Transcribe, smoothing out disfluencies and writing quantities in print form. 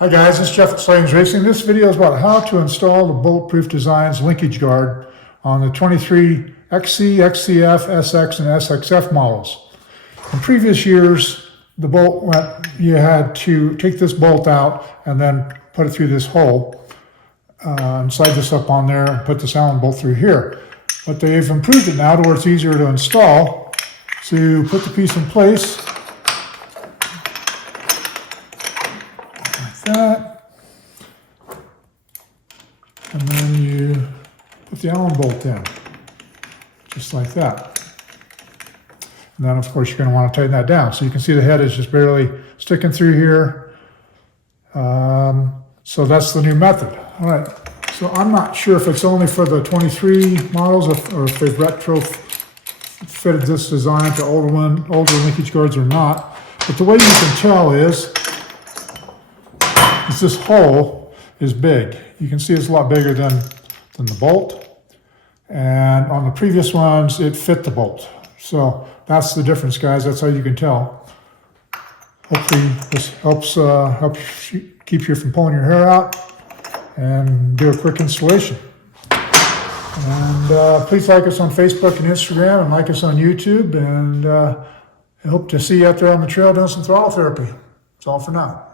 Hi guys, this is Jeff at Slayton's Racing. This video is about how to install the Bulletproof Designs linkage guard on the 23 XC, XCF, SX, and SXF models. In previous years, you had to take this bolt out and then put it through this hole and slide this up on there and put this Allen bolt through here. But they've improved it now to where it's easier to install. So you put the piece in place like that, and then you put the Allen bolt in, just like that. And then of course you're going to want to tighten that down. So you can see the head is just barely sticking through here. So that's the new method. All right, so I'm not sure if it's only for the 23 models or if they've retrofitted this design to older linkage guards or not. But the way you can tell is this hole is big. You can see it's a lot bigger than the bolt. And on the previous ones, it fit the bolt. So that's the difference, guys. That's how you can tell. Hopefully this helps keep you from pulling your hair out and do a quick installation. And please like us on Facebook and Instagram and like us on YouTube. And I hope to see you out there on the trail doing some throttle therapy. That's all for now.